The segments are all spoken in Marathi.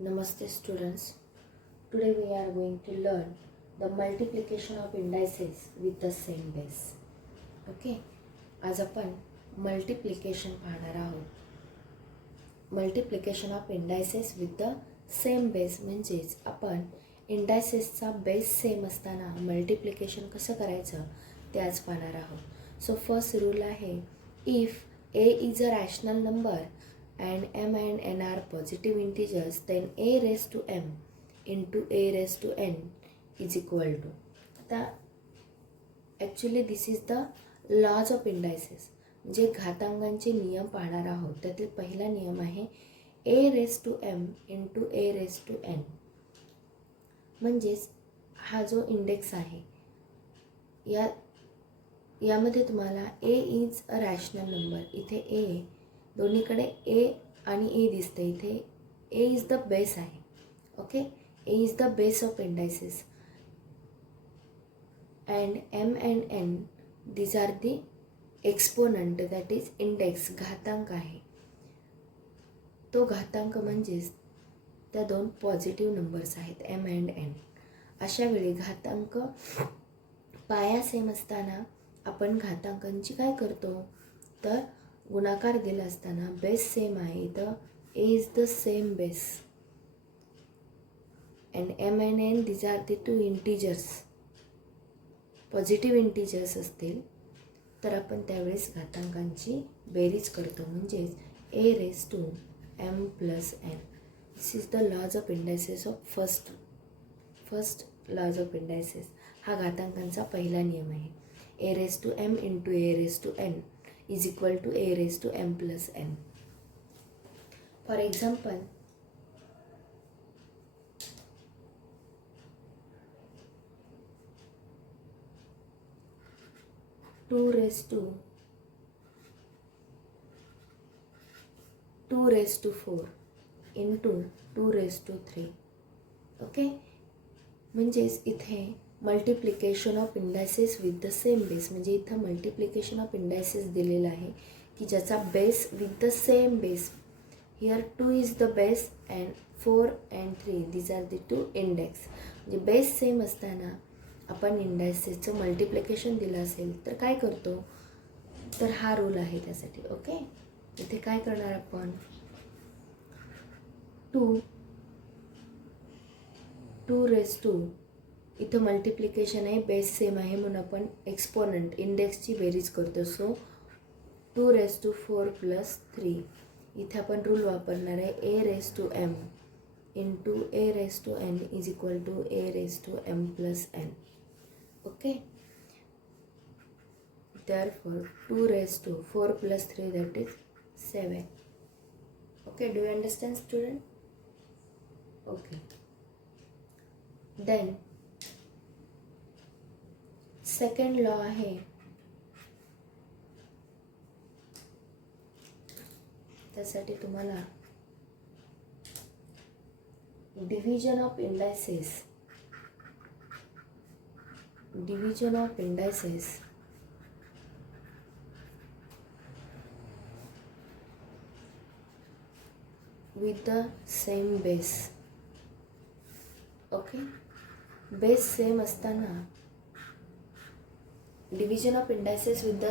Namaste students. Today we are going to learn the multiplication of indices with the same base. Okay. आज आपण मल्टिप्लिकेशन पाहणार आहोत. Multiplication of indices with the same base म्हणजेच आपण इंडायसेसचा बेस सेम असताना मल्टिप्लिकेशन कसं करायचं ते आज पाहणार आहोत. सो फर्स्ट रूल आहे, if a is a rational number and m and n are positive integers, then a raised to m into a raised to n is equal to. आता actually this is the laws of indices, म्हणजे घातांकांचे नियम पाहणार आहोत. त्यातील पहिला नियम आहे a raised to m into a raised to n. म्हणजेच हा जो इंडेक्स आहे यामध्ये तुम्हाला a is a rational number, इथे a दोन्हीकडे a आणि a दिसते. इथे a इज द बेस आहे. Okay, a is the base of indices and m and n these are the exponent, that is index, घातांक आहे. तो घातांक म्हणजेच त्या दोन पॉझिटिव्ह नंबर्स आहेत m अँड n. अशा वेळी घातांक पाया सेम असताना आपण घातांकांची काय करतो तर गुणाकार दिला असताना बेस सेम आहे, तर a is the same base and m and n these are the two integers. Positive integers असतील तर आपण त्यावेळेस घातांकांची बेरीज करतो, म्हणजेच a raise to m plus n. This is the laws of indices of first laws of indices. हा घातांकांचा पहिला नियम आहे. a raised to m into a raised to n is equal to a raised to m plus n. For example, two raised to 4 into 2 raised to 3. Okay, म्हणजेच इथे multiplication of indices with the same base, म्हणजे इथं मल्टिप्लिकेशन ऑफ इंडायसेस दिलेलं आहे की ज्याचा base with the same base. Here 2 is the base and 4 and 3 these are the two index. म्हणजे बेस सेम असताना आपण इंडायसेसचं मल्टिप्लिकेशन दिलं असेल तर काय करतो, तर हा रूल आहे त्यासाठी. ओके, इथे काय करणार आपण, 2 रेज टू, इथं मल्टिप्लिकेशन आहे, बेस सेम आहे म्हणून आपण एक्सपोनंट इंडेक्सची बेरीज करतो. So 2 raise to 4 plus 3. इथे आपण रूल वापरणार आहे a raise to m into a raise to n is equal to a raise to m plus n. Okay, therefore 2 raise to 4 plus 3 that is 7. Okay, do you understand student? Okay, then second law आहे, त्यासाठी तुम्हाला division of indices with the same base. Okay, base same असताना division of indices with the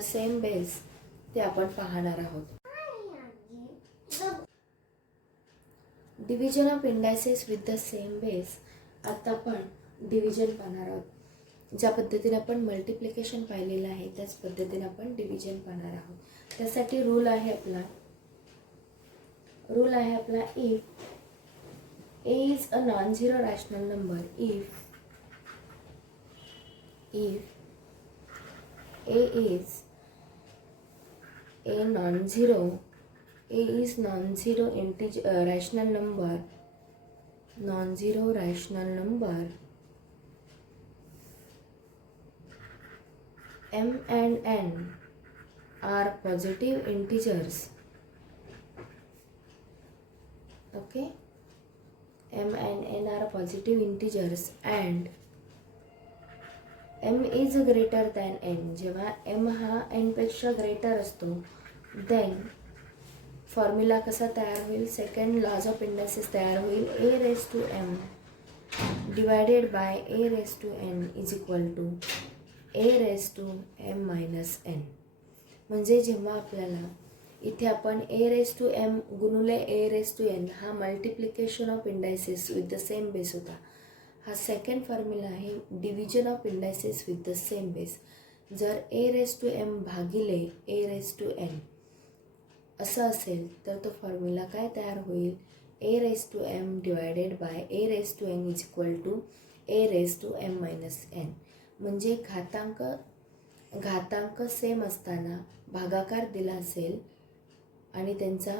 same base ते आपण पाहणार आहोत. Division of indices with the same base, आता आपण डिव्हिजन पाहणार आहोत. ज्या पद्धतीने आपण मल्टिप्लिकेशन पाहिलेलं आहे त्याच पद्धतीने आपण डिव्हिजन पाहणार आहोत. त्यासाठी रूल आहे आपला if a is a non-zero rational number, if a is non-zero integer rational number, m and n are positive integers. Okay, m and n are positive integers and m is greater than n. जेव्हा m हा n पेक्षा ग्रेटर असतो then फॉर्म्युला कसा तयार होईल, सेकंड लॉज ऑफ इंडायसेस तयार होईल, a raise to m divided by a raise to n is equal to a raise to m minus n. म्हणजे जेव्हा आपल्याला इथे आपण ए रेस टू एम गुणुले ए रेस टू एन हा multiplication of indices with the same base होता. हा सेकंड फॉर्म्युला आहे division of indices with the same base. जर ए रेस टू एम भागिले ए रेस टू एन असं असेल तर तो फॉर्म्युला काय तयार होईल, a raise to m divided by a raise to n is equal to a raise to m minus n. म्हणजे घातांक सेम असताना भागाकार दिला असेल आणि त्यांचा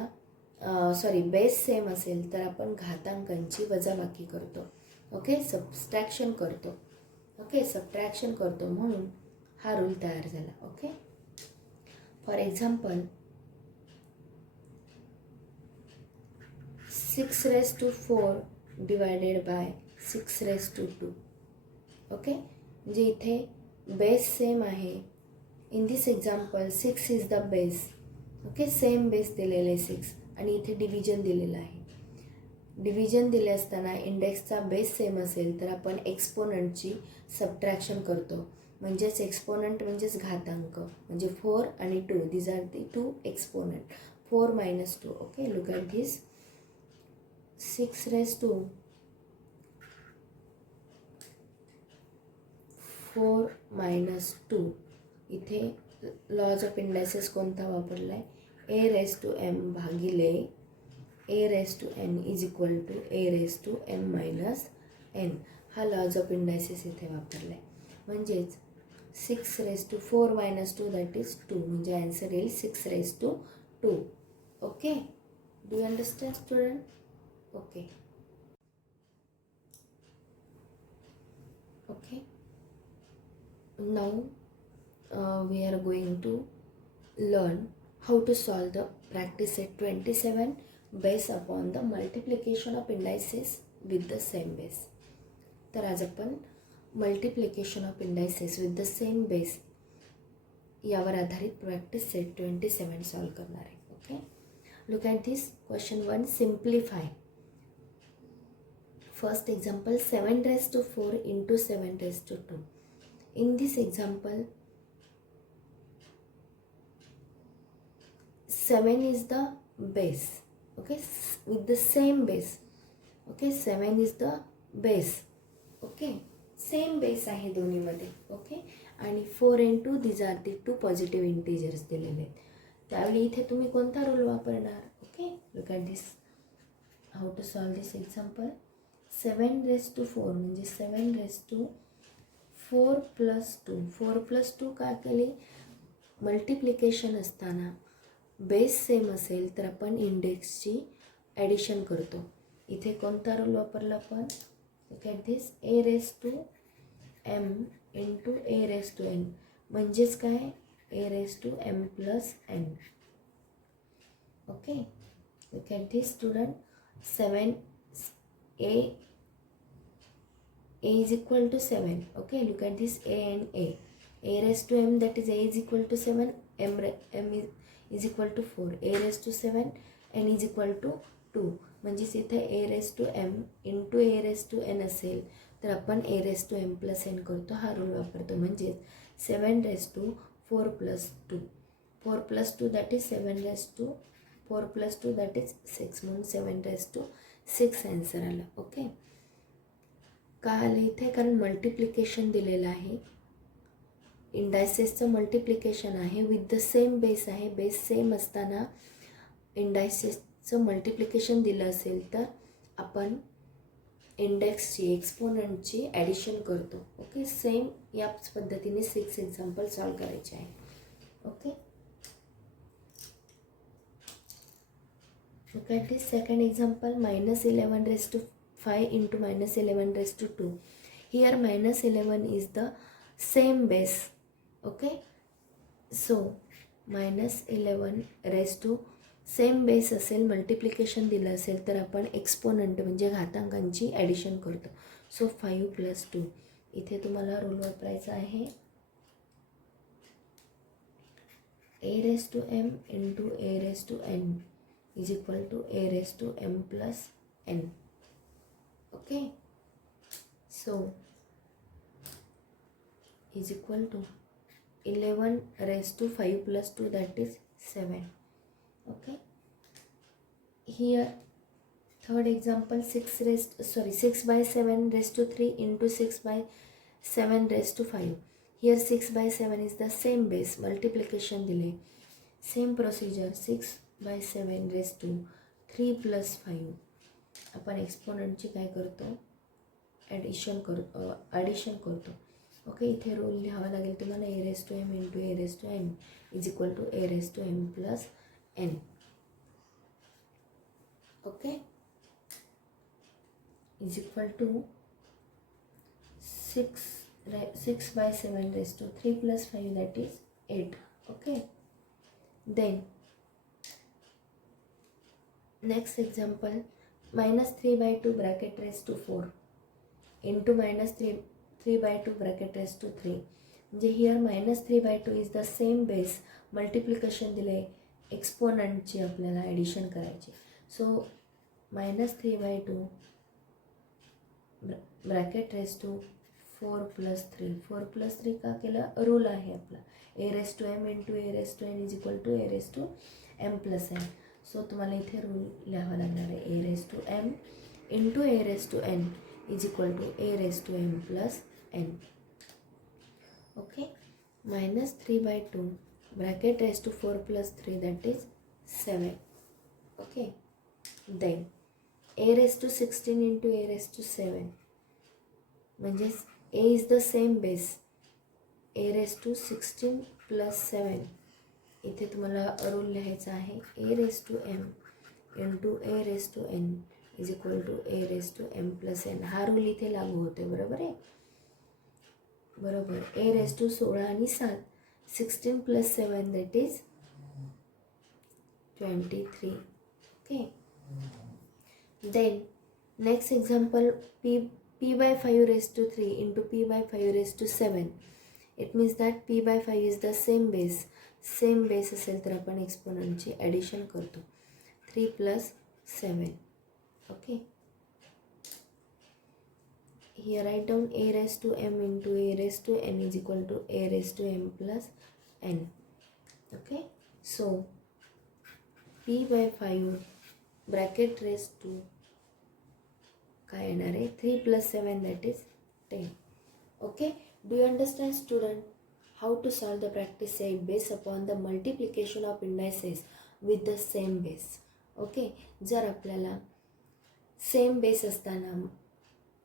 बेस सेम असेल तर आपण घातांकांची वजाबाकी करतो. ओके, सबट्रॅक्शन करतो. म्हणून हा रूल तयार झाला. Okay, for example 6 raised to 4 divided by 6 raised to 2. Okay, म्हणजे इथे बेस सेम आहे. In this example 6 is the base. Okay, same base दिलेले आहे 6 आणि इथे डिव्हिजन दिलेलं आहे. डिव्हिजन दिले असताना इंडेक्सचा बेस सेम असेल तर आपण एक्सपोनंटची सबट्रॅक्शन करतो. म्हणजेच एक्सपोनंट म्हणजेच घातांक, म्हणजे 4 आणि 2 these are the 2 exponent. 4 minus 2. Okay, look at this. 6 raised to 4 minus 2. इथे लॉज ऑफ इंडायसेस कोणता वापरला आहे, ए रेस टू एम भागिले a raise to n is equal to a raise to m minus n. हा लॉज ऑफ इंडायसेस इथे वापरला आहे. म्हणजेच 6 raised to 4 minus 2 that is 2. म्हणजे आन्सर येईल 6 raised to 2. Okay, do you understand student? Okay. Now we are going to learn how to solve the practice set 27 based upon the multiplication of indices with the same base. तर आज आपण multiplication of indices with the same base यावर आधारित practice set 27 सॉल्व करणार आहे. Okay, look at this question 1. simplify. First example, 7 raised to 4 into 7 raised to 2. In this example, 7 is the base. Okay, with the same base. Okay, 7 is the base. Okay, same base आहे दोन्हीमध्ये. ओके, आणि 4 and 2 these are the 2 positive integers दिलेले आहेत. त्यावेळी इथे तुम्ही कोणता रूल वापरणार? Okay, look at this. How to solve this example? 7 raised to 4 म्हणजे 7 raised to 4 plus 2. 4 plus 2 का केली? मल्टिप्लिकेशन असताना बेस सेम असेल तर आपण इंडेक्सची ॲडिशन करतो. इथे कोणता रूल वापरला आपण? Look at this. A raise to m into a raise to n. म्हणजेच काय? A raise to m plus n. Okay, look at this student. 7 a is equal to 7. Okay, look at this, a and a raised to m, that is a is equal to 7, m is equal to 4, a raised to 7, n is equal to 2. म्हणजेच इथे a raised to m into a raised to n असेल तर आपण a raised to m plus n करतो, हा रूल वापरतो. म्हणजेच 7 raised to 4 plus 2, 4 plus 2 that is 7 raised to 4 plus 2 that is 6, म्हणून 7 raised to 6 आन्सर आला. ओके, का आलं इथे? कारण मल्टिप्लिकेशन दिलेलं आहे, इंडायसेसचं मल्टिप्लिकेशन आहे, विथ द सेम बेस आहे. बेस सेम असताना इंडायसेसचं मल्टिप्लिकेशन दिलं असेल तर आपण इंडेक्सची एक्सपोनंटची ॲडिशन करतो. ओके, सेम याच पद्धतीने 6 एक्झाम्पल सॉल्व करायचे आहे. Okay, look at this second example. minus 11 raised to 5 into minus 11 raised to 2. Here minus 11 is the same base. Okay, so minus 11 raised to same base असेल, मल्टिप्लिकेशन दिलं असेल तर आपण एक्सपोनंट म्हणजे घातांकांची ॲडिशन करतो. So 5 plus 2. इथे तुम्हाला रूल वापरायचा आहे a raised to m into a raised to n is equal to a raised to m plus n. Okay, so is equal to 11 raised to 5 plus 2, that is 7. Okay, here third example, 6 by 7 raised to 3 into 6 by 7 raised to 5. Here 6 by 7 is the same base, multiplication delay. Same procedure, 6 by 7 raised to 3 plus 5. आपण एक्सपोनंटची काय करतो, ॲडिशन करतो. ओके, इथे रूल लिहावा लागेल तुम्हाला, a raise to m into a raise to n is equal to a raise to m plus n. Okay, is equal to 6 by 7 raised to 3 plus 5, that is 8. Okay, then next example, minus 3 by 2 bracket raised to 4 into minus 3 by 2 bracket raised to 3. म्हणजे here minus 3 by 2 is the same base, multiplication दिले, एक्सपोनंटची आपल्याला ॲडिशन करायची. So minus 3 by 2 bracket raise to 4 plus 3. 4 plus 3 का केलं, रूल आहे आपला, a raise to m into a raise to n is equal to a raise to m plus n. So तुम्हाला इथे रूल लिहावा लागणार आहे, a raise to m into a raise to n is equal to a raise to m plus n. Okay, minus 3 by 2 bracket raise to 4 plus 3, that is 7. Okay, then a raise to 16 into a raise to 7, म्हणजेच a is the same base, a raise to 16 plus 7. इथे तुम्हाला रूल लिहायचा आहे, a raise to m into a raise to n is equal to a raise to m plus n. हा रूल इथे लागू होते, बरोबर आहे, बरोबर. ए रेस टू 16 आणि 7, 16 plus 7, that is 23. Okay, then next example, p by 5 raised to 3 into p by 5 raised to 7. It means that p by 5 is the same base. Same base असेल तर आपण एक्सपोनंटची ॲडिशन करतो, 3 plus 7. Okay, here write down a raised to m into a raised to n is equal to a raised to m plus n. Okay, so p by 5 bracket raised to काय येणार आहे, 3 plus 7, that is 10. Okay, do you understand student how to solve the practice set based upon the multiplication of indices with the same base. Okay, जर आपल्याला सेम बेस असताना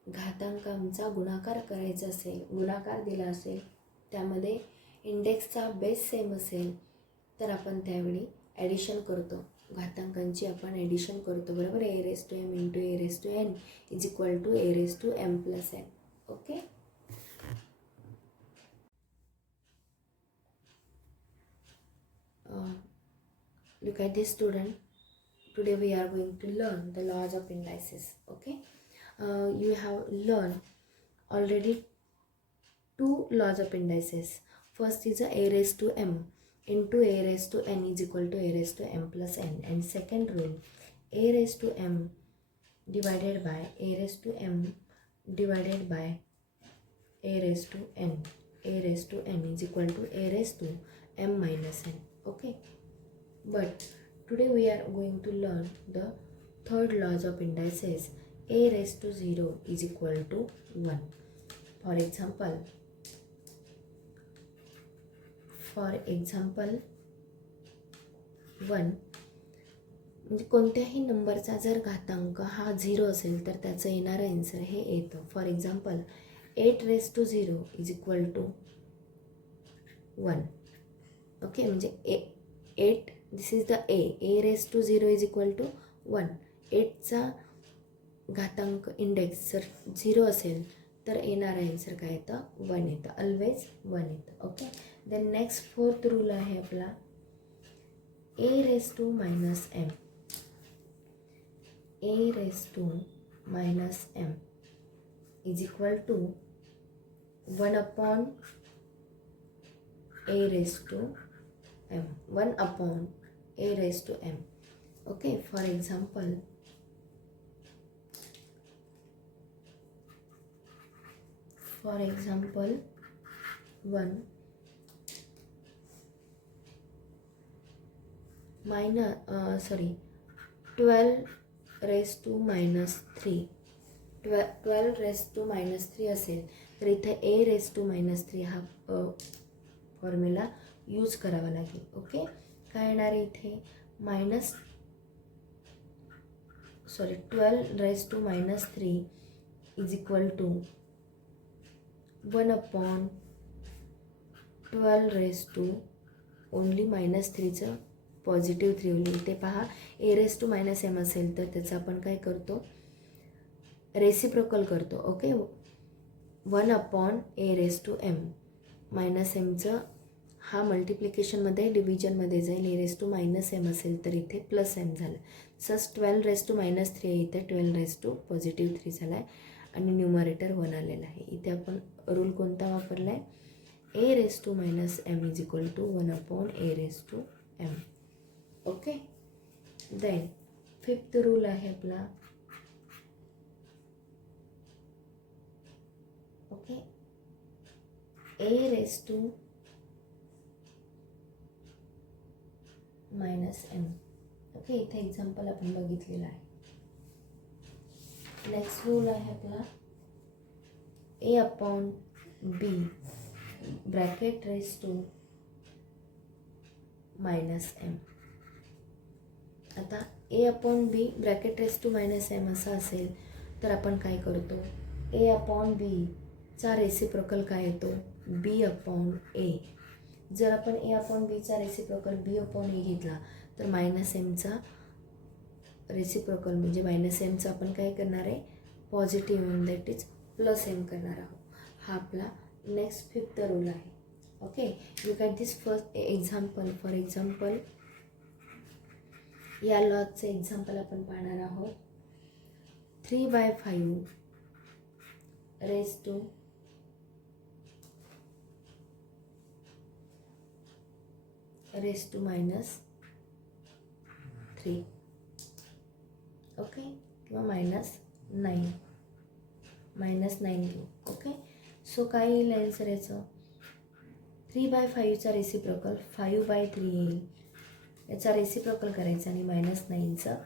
घातांकांचा गुणाकार करायचा असेल, गुणाकार दिला असेल, त्यामध्ये इंडेक्सचा बेस सेम असेल, तर आपण त्यावेळी ॲडिशन करतो, घातांकांची आपण ॲडिशन करतो, बरोबर. A raise to m into a raise to n is equal to a raise to m plus n. Okay, look at this student. Today we are going to learn the laws of indices. Okay, you have learned already 2 laws of indices. First is a raised to m into a raised to n is equal to a raised to m plus n, and second rule, a raised to m divided by a raised to m divided by a raised to n, a raised to n is equal to a raised to m minus n. Okay, but today we are going to learn the third laws of indices. A raised to 0 is equal to 1. For example 1, म्हणजे कोणत्याही नंबरचा जर घातांक हा 0 असेल तर त्याचं येणारं आन्सर हे येतं. For example 8 raised to 0 is equal to 1. Okay, म्हणजे 8, this is the a raise to 0 is equal to 1. 8चा घातांक इंडेक्स जर 0 असेल तर येणारा आन्सर काय येतं, 1 येतं, ऑलवेज 1 येतं. Okay, then next fourth rule आहे आपला, a raise to minus m, a raise to minus m is equal to 1 upon a raise to m, 1 upon a raised to m. Okay, for example, one minus 12 raised to minus 3 12 raised to minus 3 असेल तर इथे a raised to minus 3 हा फॉर्म्युला यूज करावा लागेल. ओके, काय येणार आहे इथे 12 raised to minus 3 is equal to 1/12 raised to only minus 3चं पॉझिटिव्ह 3 होईल. इथे पहा a raised to minus m असेल तर त्याचं आपण काय करतो, रेसिप्रोकल करतो. Okay, 1/a raised to m minus एमचं हा मल्टिप्लिकेशनमध्ये डिव्हिजनमध्ये जाईल. a raised to minus m असेल तर इथे प्लस m झालं. सच 12 raised to minus 3 आहे, इथे 12 raised to पॉझिटिव्ह 3 झाला आहे आणि न्यूमरेटर 1 आलेला आहे. इथे आपण रूल कोणता वापरला आहे, a raised to minus m is equal to 1/a raised to m. Okay, then fifth rule आहे आपला. Okay, a raised to minus m. Okay, इथे एक्झाम्पल आपण बघितलेलं आहे. नेक्स्ट रूल आहे आपला a/b bracket raised to minus m. आता a/b bracket raised to minus m असं असेल तर आपण काय करतो, a/b चा रेसिप्रोकल काय येतो, b/a. जर आपण a/b चा रेसिप्रोकल b/a घेतला तर मायनस एमचा रेसिप्रोकल म्हणजे मायनस एमचा आपण काय करणार आहे, positive m that is plus m करणार आहोत. हा आपला नेक्स्ट फिफ्थ रूल आहे. Okay, you cat this first example. For example या लॉजचे एक्झाम्पल आपण पाहणार आहोत. 3/5 raised to minus 3. ओके, किंवा -9 घेऊ. ओके, सो काय येईल आन्सर याचं, 3/5चा रेसिप्रोकल 5/3 येईल. याचा रेसिप्रोकल करायचा आणि -9चं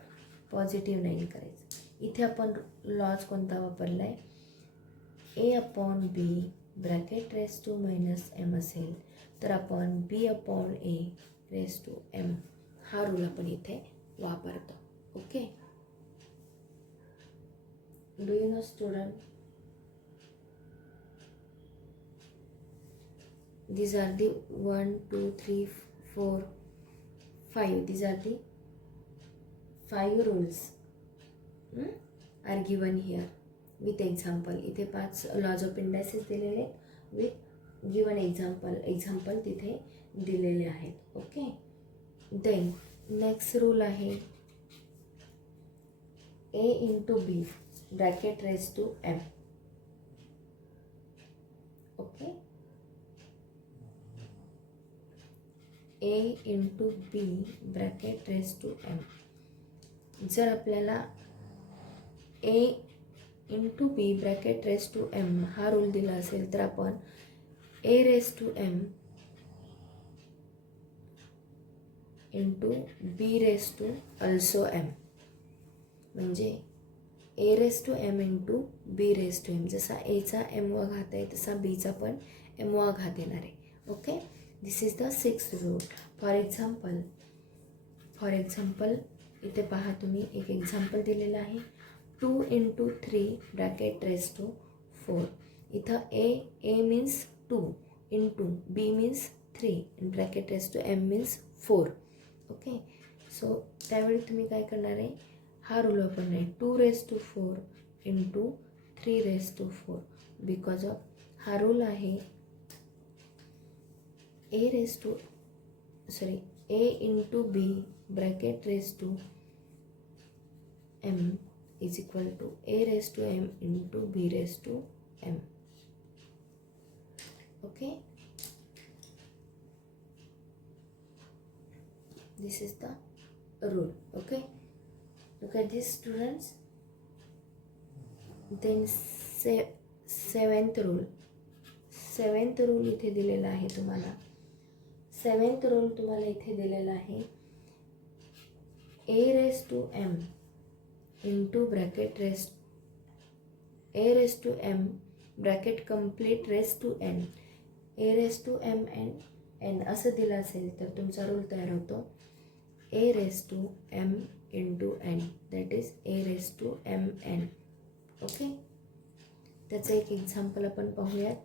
पॉझिटिव्ह 9 करायचं. इथे आपण लॉज कोणता वापरला आहे, a/b bracket raised to minus m असेल तर आपण b/a raised to m हा रूल आपण इथे वापरतो. Okay, do you know student, these are the 1 2 3 4 5 these are the 5 rules are given here with example. इथे 5 लॉज ऑफ इंडायसेस दिलेले विथ गिवन एक्झाम्पल तिथे दिलेले आहेत. ओके, देन नेक्स्ट रूल आहे a into b bracket raised to m. Okay, a into b bracket raised to m. जर आपल्याला a into b bracket raised to m हा रूल दिला असेल तर आपण a raised to m into b raised to also m म्हणजे a raised to m into b raised to m. जसा a चा m वा घात आहे तसा b चा पण m वा घात येणार आहे. Okay, this is the 6th rule. For example इथे पहा तुम्ही एक एक्झाम्पल दिलेलं आहे. 2 into 3 ब्रॅकेट raised to 4. इथं a means 2 into b means 3 and bracket raised to m means 4. Okay, so त्यावेळी तुम्ही काय करणार आहे, हा रूल वापरणार आहे 2 raised to 4 into 3 raised to 4. Because of हा रूल आहे a into b bracket raised to m is equal to a raised to m into b raised to m. Okay, this is the rule. Okay, look at this students. Then seventh rule इथे दिलेला आहे तुम्हाला. सेवन्थ रूल तुम्हाला इथे दिलेला आहे. a raised to m into bracket a raised to m bracket complete raised to n, a raised to m and n असं दिलं असेल तर तुमचा रूल तयार होतो a raised to m into n, that is a raised to m n. Okay, त्याचं एक एक्झाम्पल आपण पाहूयात.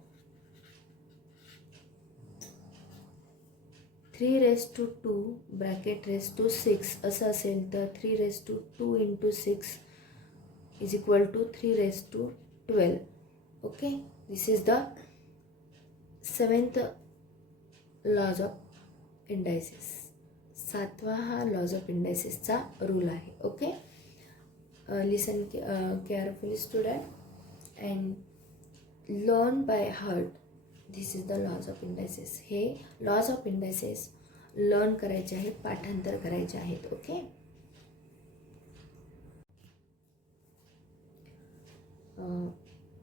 3 raised to 2 bracket raised to 6 असं असेल तर 3 raised to 2 into 6 is equal to 3 raised to 12. Okay, this is the 7th laws of indices. 7वा हा लॉज ऑफ इंडायसिसचा रूल आहे. Okay, listen carefully student and learn by heart. This is the laws of indices. हे लॉज ऑफ इंडायसिस लर्न करायचे आहेत, पाठांतर करायचे आहेत. ओके,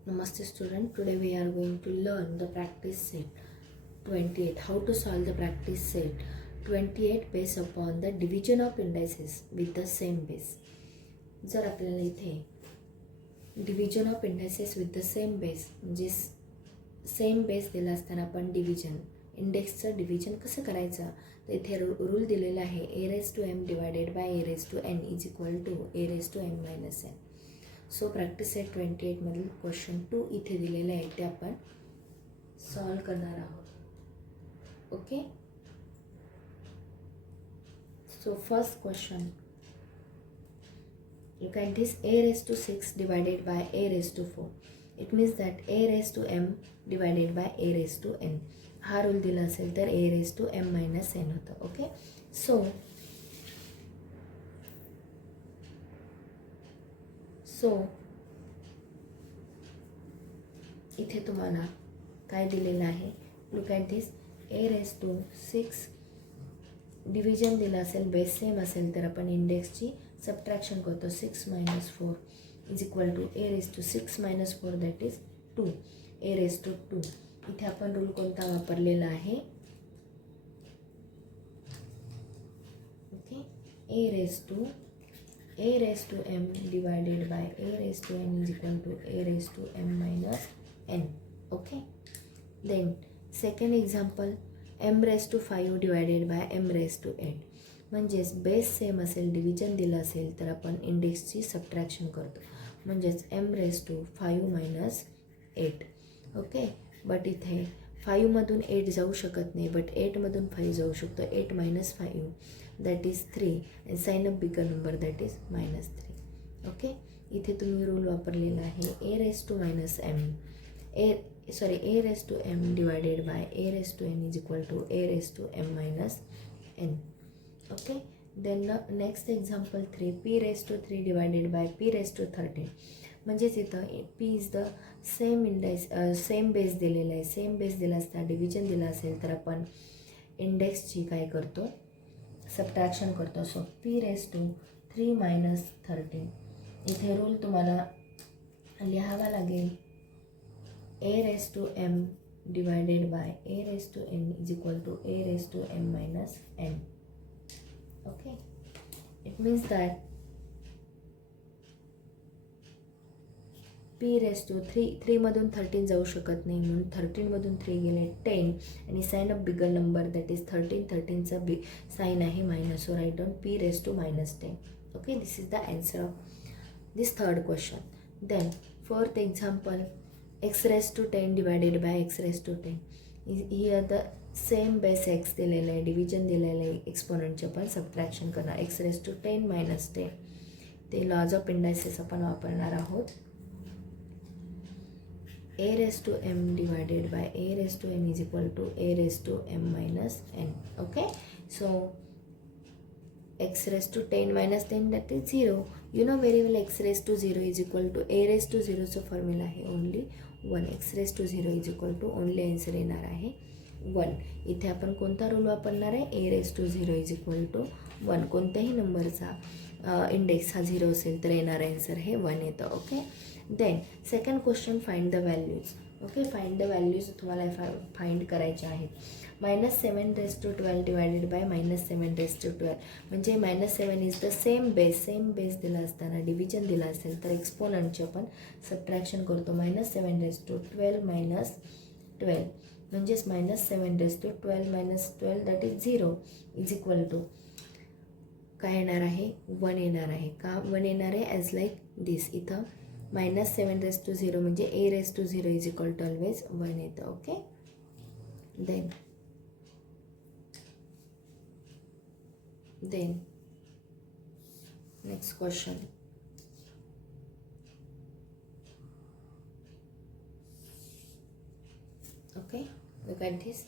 नमस्ते student. Today we are going to learn the practice set 28. How to solve the practice set 28 based upon the division of indices with the same base. जर आपल्याला इथे division of indices with the same base म्हणजे सेम बेस दिला असताना आपण डिव्हिजन इंडेक्सचं डिव्हिजन कसं करायचं तर इथे रूल दिलेला आहे a raised to m divided by a raised to n is equal to a raised to m minus n. So practice set 28 मधील क्वेश्चन 2 इथे दिलेले आहे ते आपण सॉल्व करणार आहोत. Okay, so first question, look at this, a raised to 6 divided by a raised to 4. It means that a raised to m divided by a raised to n. हा रूल दिला असेल तर a raised to m minus n होतं. ओके, सो इथे तुम्हाला काय दिलेलं आहे. Look at this, a raised to 6 division दिलं असेल, बेस सेम असेल तर आपण इंडेक्सची सबट्रॅक्शन करतो. 6 minus 4 is equal to a raised to 6 minus 4 that is 2, a raised to 2. इथे आपण रूल कोणता वापरलेला आहे. Okay, a raised to m divided by a raised to n is equal to a raised to m minus n. Okay, then second example, m raised to 5 divided by m raised to 8. म्हणजेच बेस सेम असेल, डिव्हिजन दिलं असेल तर आपण इंडेक्सची सबट्रॅक्शन करतो. म्हणजेच m raised to 5 minus 8. Okay, but इथे 5मधून 8 जाऊ शकत नाही, बट 8मधून 5 जाऊ शकतो. 8 minus 5 that is 3 and sign up bigger number that is -3. Okay, इथे तुम्ही रूल वापरलेला आहे a raised to minus m a raised to m divided by a raised to n is equal to a raised to m minus n. Okay, then next example 3, p raised to 3 divided by p raised to 13. म्हणजेच इथं p is the same base दिलेला आहे. सेम बेस दिला असता डिव्हिजन दिला असेल तर आपण इंडेक्सची काय करतो, सबट्रॅक्शन करतो. So p raised to 3 minus 13. इथे रूल तुम्हाला लिहावा लागेल a raised to m divided by a raised to n is equal to a raised to m minus n. Okay, it means that p raised to 3 मधून 13 जाऊ शकत नाही, म्हणून 13 मधून 3 गेले 10 आणि sign up bigger number that is 13चा साइन आहे minus. So write down p raised to -10. Okay, this is the answer of this third question. Then fourth example, x raised to 10 divided by x raised to 10. Here the same base x दिलेलं आहे, डिव्हिजन दिलेलं आहे, एक्सपोनंटचे आपण सबट्रॅक्शन करणार. x raised to 10 minus 10 ते लॉज ऑफ इंडायसिस आपण वापरणार आहोत. a raised to m divided by a raised to n is equal to a raised to m minus n. Okay, so x raised to 10 minus 10 that is 0. You know very well x raised to 0 is equal to a raised to 0 चा फॉर्म्युला आहे only 1. x raised to 0 is equal to only answer येणार आहे 1. इथे आपण कोणता रूल वापरणार आहे? A raise to 0 is equal to 1. कोणत्याही नंबरचा इंडेक्स हा 0 असेल तर येणारं आन्सर हे 1 येतं. Okay. Then second question, find the values. Okay, find the values तुम्हाला फाइंड करायचे आहेत. -7^12 डिवायडेड बाय -7^12 म्हणजे -7 इज द सेम बेस दिला असताना डिव्हिजन दिला असेल तर एक्सपोनंटचे आपण सबट्रॅक्शन करतो. -7^12 -12 म्हणजेच -7^12 -12 that is 0 is equal to काय येणार आहे? 1 येणार आहे. का 1 येणार आहे? ॲज लाईक दिस. इथं -7^0 म्हणजे a^0 is equal to always 1 येतं. Okay. Then next question. Okay, look at this.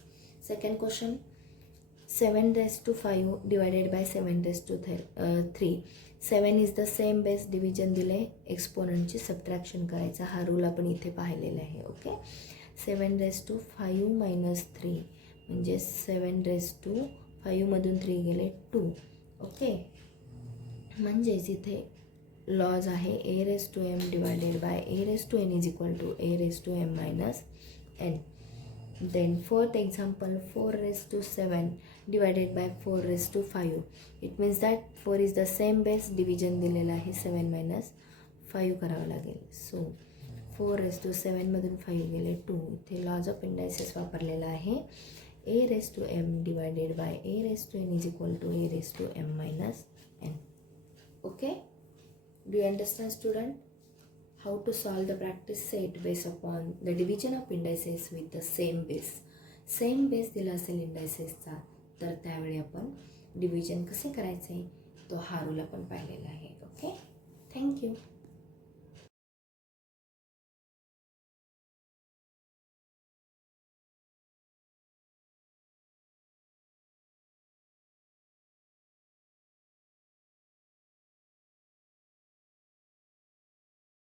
Second question, 7^5 divided by 7^3. 7 is the same base, division दिले, एक्सपोनंटची सबट्रॅक्शन करायचा. हा रूल आपण इथे पाहिलेला आहे. ओके. 7^5 - 3 म्हणजे 7^5 मधून 3 गेले 2. ओके. म्हणजेच इथे लॉज आहे a^m divided by a^n is equal to a^m - n. Then fourth example, 4^7 divided by 4^5. It means that 4 is the same base, division दिलेला आहे 7 - 5 करावं लागेल. सो 4^7 मधून 5 गेले 2. इथे लॉज ऑफ इंडायसेस वापरलेला आहे. a^m divided by a^n is equal to a^m - n. Okay. Do you understand student? How to solve the practice set based upon the division of indices with the same base. Same base दिला असेल इंडायसेसचा तर त्यावेळी आपण डिव्हिजन कसे करायचे तो हा रूल आपण पाहिलेला आहे. ओके. थँक्यू.